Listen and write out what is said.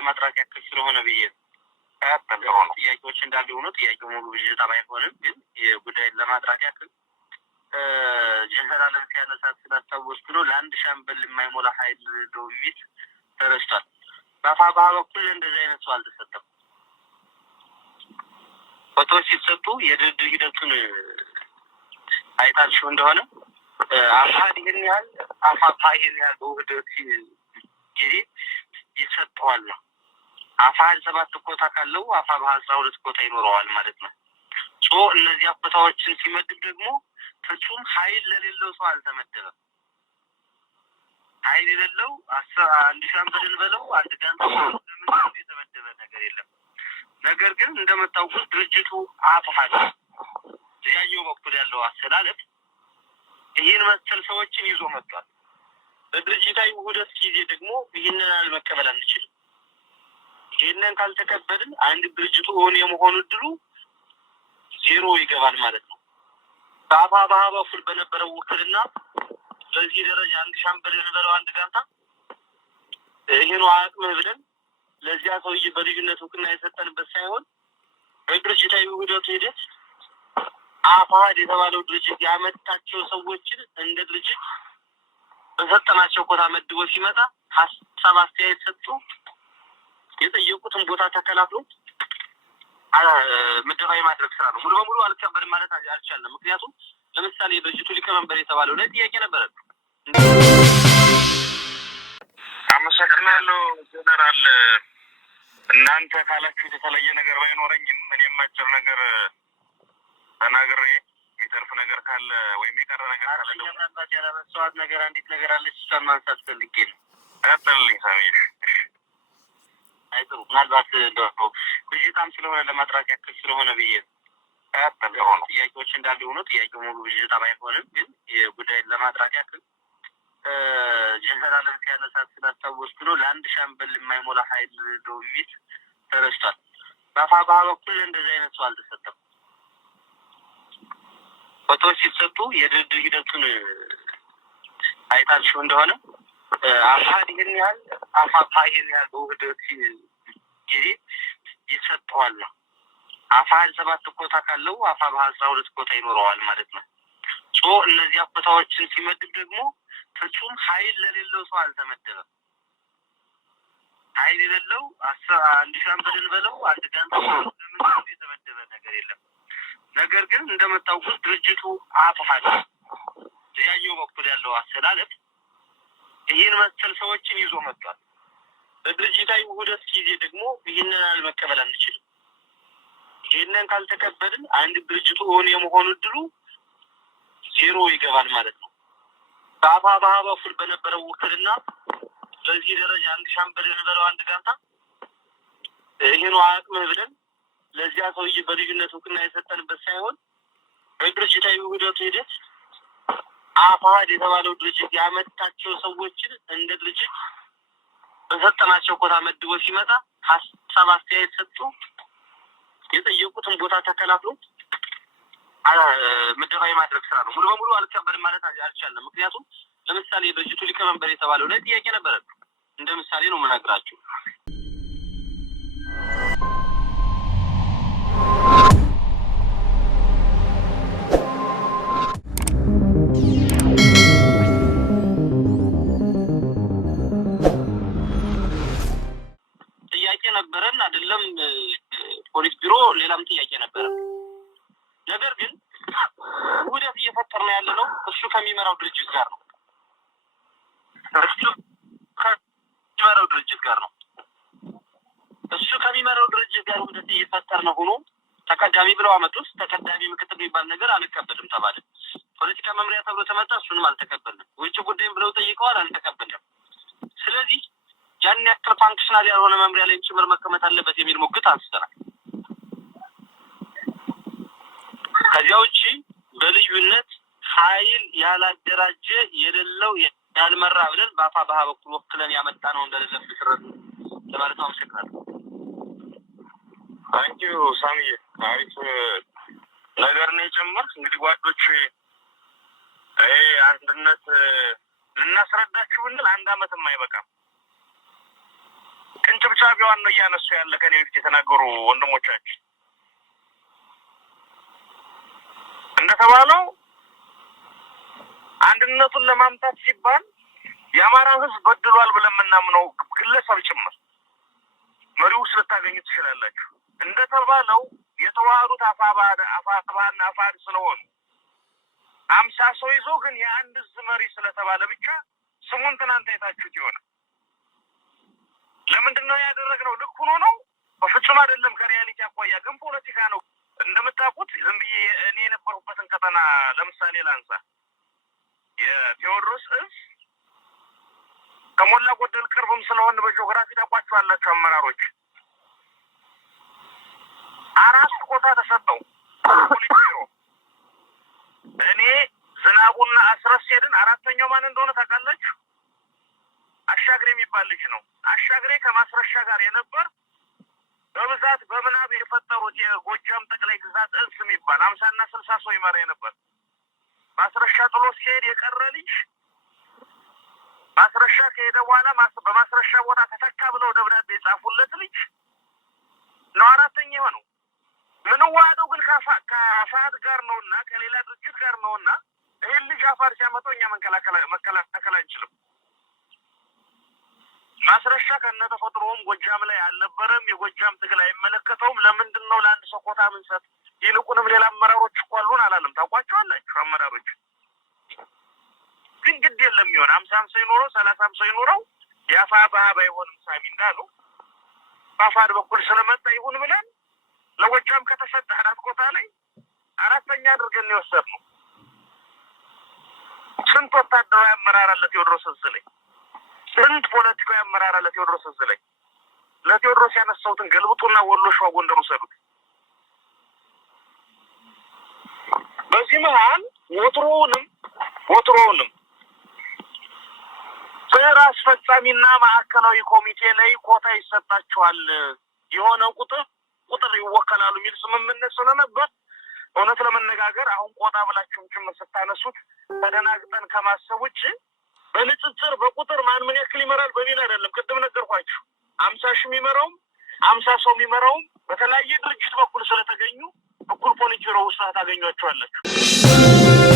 ለማጥራት ያክል ስለሆነ ብዬ ጥያቄዎች እንዳሉ ሆኖ ጥያቄው ሙሉ ብዥታ ባይሆንም ግን የጉዳይን ለማጥራት ያክል ጀነራል ያነሳት ስላስታወስኩ ነው። ለአንድ ሻምበል የማይሞላ ኃይል ዶሚት ተረስቷል። በአፋብኃ በኩል እንደዚህ አይነት ሰው አልተሰጠም። ፎቶዎች ሲሰጡ የድርድር ሂደቱን አይታችሁ እንደሆነ አፋድ ይህን ያህል አፋብኃ ይህን ያህል በውህደት ጊዜ ይሰጠዋል ነው። አፋድ 7 ኮታ ካለው አፋብኃ 12 ኮታ ይኖረዋል ማለት ነው። እነዚህ ኮታዎችን ሲመድብ ደግሞ ፍጹም ኃይል ለሌለው ሰው አልተመደበም። ኃይል የሌለው አንድ ሻምበልን በለው አንድ ጋንታ ለምን የተመደበ ነገር የለም። ነገር ግን እንደምታውቁት ድርጅቱ አፋድ ያየው በኩል ያለው አሰላለፍ ይህን መሰል ሰዎችን ይዞ መጥቷል። በድርጅታዊ ውህደት ጊዜ ደግሞ ይህንን አልመቀበል አንችልም። ይህንን ካልተቀበልን አንድ ድርጅቱ ሆነ የመሆኑ እድሉ ዜሮ ይገባል ማለት ነው። በአፋብኃ በኩል በነበረው ውክልና በዚህ ደረጃ አንድ ሻምበል የነበረው አንድ ጋንታ ይሄን አቅምህ ብለን ለዚያ ሰውዬ በልዩነት ውክልና የሰጠንበት ሳይሆን በድርጅታዊ ውህደት ሂደት አፋድ የተባለው ድርጅት ያመጣቸው ሰዎችን እንደ ድርጅት በሰጠናቸው ኮታ መድቦ ሲመጣ ሀሳብ አስተያየት ሰጡ። የጠየቁትን ቦታ ተከላክሎ ምደባዊ ማድረግ ስራ ነው። ሙሉ በሙሉ አልቀበልም ማለት አልቻለም። ምክንያቱም ለምሳሌ ድርጅቱ ሊቀመንበር የተባለው ላይ ጥያቄ ነበረ። አመሰግናለሁ ጀነራል። እናንተ ካላችሁት የተለየ ነገር ባይኖረኝም እኔም አጭር ነገር ተናግሬ የሚተርፍ ነገር ካለ ወይም የቀረ ነገር ካለ ደግሞ ያለመስዋዕት ነገር አንዲት ነገር አለች። እሷን ማንሳት ፈልጌ ነው። ቀጥልኝ ሰሜን። አይጥሩ ምናልባት እንደው ብዥታም ስለሆነ ለማጥራት ያክል ስለሆነ ብዬ ጥያቄዎች እንዳሉ ሆኖ ጥያቄው ሙሉ ብዥታ ባይሆንም ግን የጉዳይን ለማጥራት ያክል ጀነራል ያነሳት ስላስታወስኩ ነው። ለአንድ ሻምበል የማይሞላ ኃይል ዶሚት ተረስቷል። በአፋብኃ በኩል እንደዚህ አይነት ሰው አልተሰጠም። ፎቶዎች ሲሰጡ የድርድር ሂደቱን አይታችሁ እንደሆነ አፋድ ይህን ያህል አፋብኃ ይህን ያህል በውህደት ጊዜ ይሰጠዋል ነው። አፋድ 7 ኮታ ካለው አፋብኃ 12 ኮታ ይኖረዋል ማለት ነው። እነዚህ ኮታዎችን ሲመድብ ደግሞ ፍጹም ኃይል ለሌለው ሰው አልተመደበም። ኃይል የሌለው አንድ ሻምበልን በለው አንድ ጋንታ ለምን የተመደበ ነገር የለም። ነገር ግን እንደምታውቁት ድርጅቱ አፋድ ያየው በኩል ያለው አሰላለፍ ይህን መሰል ሰዎችን ይዞ መጥቷል። በድርጅታዊ ውህደት ጊዜ ደግሞ ይህንን አልመቀበል አንችልም። ይህንን ካልተቀበልን አንድ ድርጅቱ ሆነ የመሆኑ እድሉ ዜሮ ይገባል ማለት ነው። በአፋብኃ በኩል በነበረው ውክልና በዚህ ደረጃ አንድ ሻምበል የነበረው አንድ ጋንታ ይሄን አቅምህ ብለን ለዚያ ሰውዬ በልዩነት ውክልና የሰጠንበት ሳይሆን በድርጅታዊ ውህደት ሂደት አፋድ የተባለው ድርጅት ያመጣቸው ሰዎችን እንደ ድርጅት በሰጠናቸው ኮታ መድቦ ሲመጣ ሀሳብ አስተያየት ሰጡ። የጠየቁትን ቦታ ተከላክሎ ምደባዊ ማድረግ ስራ ነው። ሙሉ በሙሉ አልቀበልም ማለት አልቻለም። ምክንያቱም ለምሳሌ ድርጅቱ ሊቀመንበር የተባለው ላይ ጥያቄ ነበረ። እንደ ምሳሌ ነው የምነግራችሁ። ጥያቄ ነበረን አይደለም ፖሊስ ቢሮ ሌላም ጥያቄ ነበረ። ነገር ግን ውህደት እየፈጠር ነው ያለ ነው እሱ ከሚመራው ድርጅት ጋር ነው። እሱ ከሚመራው ድርጅት ጋር ውህደት እየፈጠር ነው ሆኖ ተቀዳሚ ብለው አመጡት። ተቀዳሚ ምክትል የሚባል ነገር አልቀበልም ተባለ። ፖለቲካ መምሪያ ተብሎ ተመጣ፣ እሱንም አልተቀበልንም። ውጭ ጉዳይም ብለው ጠይቀዋል፣ አልተቀበልንም። ስለዚህ ያን ያክል ፋንክሽናል ያልሆነ መምሪያ ላይ ጭምር መቀመጥ አለበት የሚል ሙግት አንስተናል። ከዚያ ውጪ በልዩነት ኃይል ያላደራጀ የሌለው ያልመራ ብለን በአፋብኃ በኩል ወክለን ያመጣ ነው እንደሌለ ፍቅረት ለማለት ነው። አመሰግናለሁ። ታንኪዩ ሳሚዬ፣ አሪፍ ነገር ነው የጨመርክ። እንግዲህ ጓዶች ይሄ አንድነት ልናስረዳችሁ ብንል 1 አመትም አይበቃም። ቅንጭብጫቢ ሻዕቢያዋን ነው እያነሱ ያለ ከኔ በፊት የተናገሩ ወንድሞቻችን እንደተባለው አንድነቱን ለማምጣት ሲባል የአማራ ህዝብ በድሏል ብለን የምናምነው ግለሰብ ጭምር መሪው ልታገኙ ትችላላችሁ። እንደተባለው የተዋሩት አፋባና አፋድ ስለሆኑ 50 ሰው ይዞ ግን የአንድ ህዝብ መሪ ስለተባለ ብቻ ስሙን ትናንት አይታችሁት ይሆናል። ለምንድን ነው ያደረግነው? ልክ ሆኖ ነው? በፍጹም አይደለም። ከሪያሊቲ አኳያ ግን ፖለቲካ ነው። እንደምታውቁት ዝም ብዬ እኔ የነበርኩበትን ቀጠና ለምሳሌ ላንሳ። የቴዎድሮስ እዝ ከሞላ ጎደል ቅርብም ስለሆነ በጂኦግራፊ ታውቋቸዋላችሁ አመራሮች። 4 ቦታ ተሰጠው ፖሊስ ቢሮ። እኔ ዝናቡና አስረስ ሄድን። 4ኛው ማን እንደሆነ ታውቃላችሁ? አሻግሬ የሚባል ልጅ ነው። አሻግሬ ከማስረሻ ጋር የነበር በብዛት በምናብ የፈጠሩት የጎጃም ጠቅላይ ግዛት እዝ የሚባል 50 እና 60 ሰው ይመራ የነበር ማስረሻ ጥሎ ሲሄድ የቀረ ልጅ ማስረሻ ከሄደ በኋላ በማስረሻ ቦታ ተተካ ብለው ደብዳቤ የጻፉለት ልጅ ነው 4ኛ የሆነው። ምን ዋደው ግን ከአፋድ ጋር ነውና ከሌላ ድርጅት ጋር ነውና ይሄን ልጅ አፋር ሲያመጣው እኛ መከላከል አንችልም። ማስረሻ ከነተፈጥሮም ጎጃም ላይ አልነበረም። የጎጃም ትግል አይመለከተውም። ለምንድን ነው ለአንድ ሰው ኮታ ምንሰጥ? ይልቁንም ሌላ አመራሮች እኮ አሉን አላለም። ታውቋቸዋላችሁ አመራሮች። ግን ግድ የለም ይሆን 50 ሰው ይኖረው 30 ሰው ይኖረው ያፋ ባባ ይሆንም ሳሚ እንዳሉ ባፋድ በኩል ስለመጣ ይሁን ብለን ለጎጃም ከተሰጠ 4 ቦታ ላይ 4ኛ አድርገን የወሰድነው። ስንት ወታደራዊ አመራር አለ ቴዎድሮስ እዝ ላይ? ስንት ፖለቲካዊ አመራር አለ ቴዎድሮስ እዝ ላይ? ለቴዎድሮስ ያነሳውትን ገልብጡና ወሎ፣ ሸዋ፣ ጎንደር ወሰዱት። በዚህ መሃል ወትሮውንም ስራ አስፈጻሚና ማዕከላዊ ኮሚቴ ላይ ኮታ ይሰጣቸዋል፣ የሆነ ቁጥር ይወከላሉ የሚል ስምምነት ስለነበር እውነት ለመነጋገር አሁን ቆጣ ብላችሁም ጭምር ስታነሱት ተደናግጠን ከማሰብ ውጭ በንጽጽር በቁጥር ማን ምን ያክል ይመራል በሚል አይደለም። ቅድም ነገርኳችሁ 50 ሺህ የሚመራውም 50 ሰው የሚመራውም በተለያየ ድርጅት በኩል ስለተገኙ እኩል ፖሊስ ቢሮ ውስጥ ታገኟቸዋላችሁ።